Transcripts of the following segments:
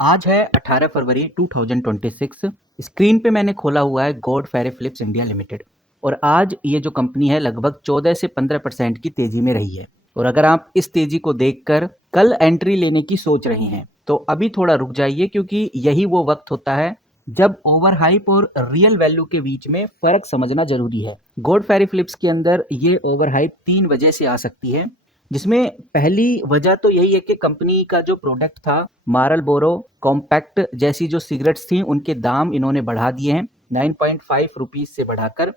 आज है 18 फरवरी 2026। स्क्रीन पे मैंने खोला हुआ है गॉड फेरे फिलिप्स इंडिया लिमिटेड और आज ये जो कंपनी है लगभग 14 से 15% की तेजी में रही है। और अगर आप इस तेजी को देखकर कल एंट्री लेने की सोच रहे हैं तो अभी थोड़ा रुक जाइए, क्योंकि यही वो वक्त होता है जब ओवर हाइप और रियल वैल्यू के बीच में फर्क समझना जरूरी है। गॉड फेरे फिलिप्स के अंदर ये ओवर हाइप 3 वजह से आ सकती है, जिसमें पहली वजह तो यही है कि कंपनी का जो प्रोडक्ट था मार्ल बोरो कॉम्पैक्ट जैसी जो सिगरेट्स थी उनके दाम इन्होंने बढ़ा दिए हैं। 9.5 रुपीज से बढ़ाकर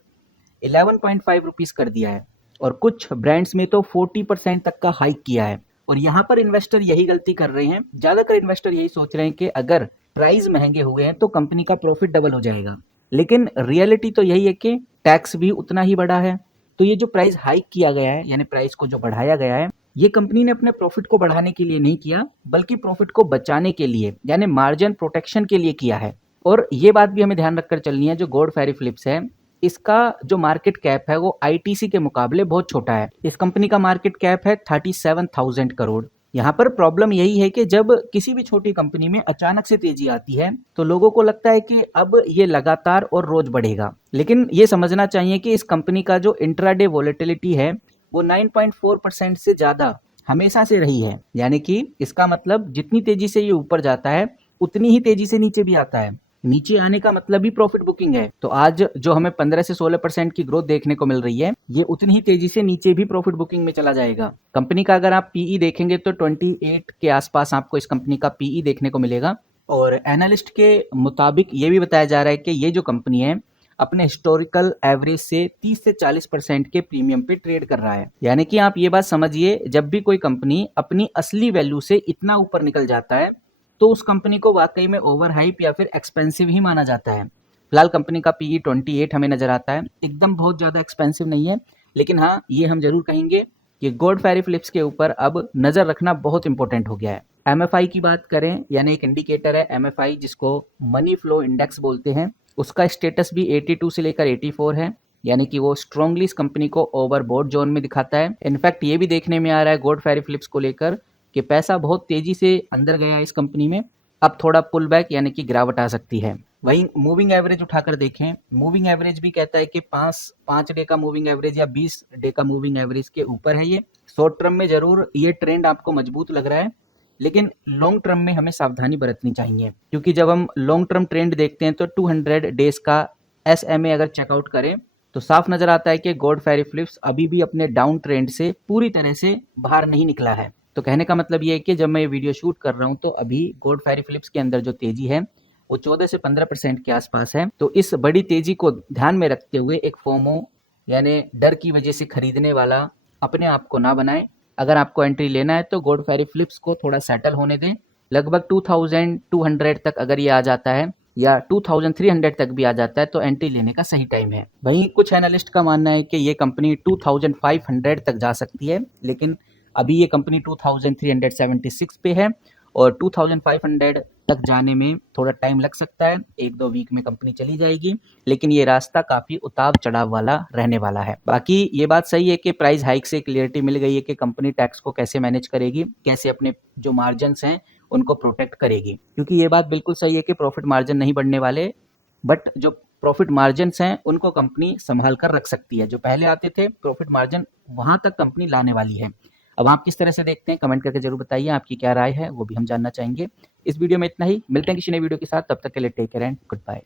11.5 रुपीज कर दिया है और कुछ ब्रांड्स में तो 40% तक का हाइक किया है। और यहाँ पर इन्वेस्टर यही गलती कर रहे हैं, ज्यादातर इन्वेस्टर यही सोच रहे हैं कि अगर प्राइस महंगे हुए हैं तो कंपनी का प्रॉफिट डबल हो जाएगा, लेकिन रियलिटी तो यही है कि टैक्स भी उतना ही बढ़ा है। तो ये जो प्राइस हाइक किया गया है यानी प्राइस को जो बढ़ाया गया है, ये कंपनी ने अपने प्रॉफिट को बढ़ाने के लिए नहीं किया बल्कि प्रॉफिट को बचाने के लिए यानी मार्जिन प्रोटेक्शन के लिए किया है। और ये बात भी हमें ध्यान रखकर चलनी है, जो गॉड फेरे फिलिप्स है इसका जो मार्केट कैप है वो आईटीसी के मुकाबले बहुत छोटा है। इस कंपनी का मार्केट कैप है 37,000 करोड़। यहाँ पर प्रॉब्लम यही है कि जब किसी भी छोटी कंपनी में अचानक से तेजी आती है तो लोगों को लगता है कि अब ये लगातार और रोज बढ़ेगा, लेकिन ये समझना चाहिए कि इस कंपनी का जो इंट्राडे वोलेटिलिटी है वो 9.4% से ज्यादा हमेशा से रही है। यानी कि इसका मतलब जितनी तेजी से ये ऊपर जाता है उतनी ही तेजी से नीचे भी आता है। नीचे आने का मतलब ही प्रॉफिट बुकिंग है। तो आज जो हमें 15 से 16% की ग्रोथ देखने को मिल रही है, ये उतनी ही तेजी से नीचे भी प्रॉफिट बुकिंग में चला जाएगा। कंपनी का अगर आप पीई देखेंगे तो 28 के आसपास आपको इस कंपनी का पीई देखने को मिलेगा। और एनालिस्ट के मुताबिक ये भी बताया जा रहा है कि ये जो कंपनी है अपने हिस्टोरिकल एवरेज से 30 से 40% के प्रीमियम पे ट्रेड कर रहा है। यानी कि आप ये बात समझिए, जब भी कोई कंपनी अपनी असली वैल्यू से इतना ऊपर निकल जाता है तो उस कंपनी को वाकई में ओवर हाइप या फिर एक्सपेंसिव ही माना जाता है। फिलहाल कंपनी का पीई 28 हमें नजर आता है, एकदम बहुत ज्यादा एक्सपेंसिव नहीं है, लेकिन हाँ ये हम जरूर कहेंगे कि गॉड फेरे फिलिप्स के ऊपर अब नजर रखना बहुत इंपॉर्टेंट हो गया है। एमएफआई की बात करें, यानी एक इंडिकेटर है एमएफआई जिसको मनी फ्लो इंडेक्स बोलते हैं, उसका स्टेटस भी 82 से लेकर 84 है। यानी कि वो स्ट्रांगली इस कंपनी को ओवरबॉट जोन में दिखाता है। इनफैक्ट ये भी देखने में आ रहा है गॉड फेरे फिलिप्स को लेकर कि पैसा बहुत तेजी से अंदर गया है इस कंपनी में, अब थोड़ा पुल बैक यानी कि गिरावट आ सकती है। वहीं मूविंग एवरेज उठाकर देखें, मूविंग एवरेज भी कहता है कि पाँच डे का मूविंग एवरेज या 20 डे का मूविंग एवरेज के ऊपर है। ये शॉर्ट टर्म में जरूर ये ट्रेंड आपको मजबूत लग रहा है, लेकिन लॉन्ग टर्म में हमें सावधानी बरतनी चाहिए, क्योंकि जब हम लॉन्ग टर्म ट्रेंड देखते हैं तो 200 डेज का SMA अगर चेकआउट करें तो साफ नजर आता है कि गॉड फेरे फिलिप्स अभी भी अपने डाउन ट्रेंड से पूरी तरह से बाहर नहीं निकला है। तो कहने का मतलब ये है कि जब मैं ये वीडियो शूट कर रहा हूँ तो अभी गॉड फेरे फिलिप्स के अंदर जो तेजी है वो 14 से 15% के आसपास है। तो इस बड़ी तेजी को ध्यान में रखते हुए एक फोमो यानी डर की वजह से खरीदने वाला अपने आप को ना बनाए। अगर आपको एंट्री लेना है तो गॉड फेरे फिलिप्स को थोड़ा सेटल होने दें। लगभग 2200 तक अगर ये आ जाता है या 2300 तक भी आ जाता है तो एंट्री लेने का सही टाइम है। वहीं कुछ एनालिस्ट का मानना है कि ये कंपनी 2500 तक जा सकती है, लेकिन अभी ये कंपनी 2376 पे है और 2500 तक जाने में थोड़ा टाइम लग सकता है, 1-2 वीक में कंपनी चली जाएगी, लेकिन ये रास्ता काफी उतार चढ़ाव वाला रहने वाला है। बाकी ये बात सही है कि प्राइस हाइक से क्लियरिटी मिल गई है कि कंपनी टैक्स को कैसे मैनेज करेगी, कैसे अपने जो मार्जिन हैं उनको प्रोटेक्ट करेगी। क्योंकि ये बात बिल्कुल सही है कि प्रॉफिट मार्जिन नहीं बढ़ने वाले, बट जो प्रॉफिट मार्जिन हैं उनको कंपनी संभाल कर रख सकती है। जो पहले आते थे प्रॉफिट मार्जिन वहां तक कंपनी लाने वाली है। अब आप किस तरह से देखते हैं कमेंट करके जरूर बताइए, आपकी क्या राय है वो भी हम जानना चाहेंगे। इस वीडियो में इतना ही, मिलते हैं किसी नई वीडियो के साथ, तब तक के लिए take care and good bye.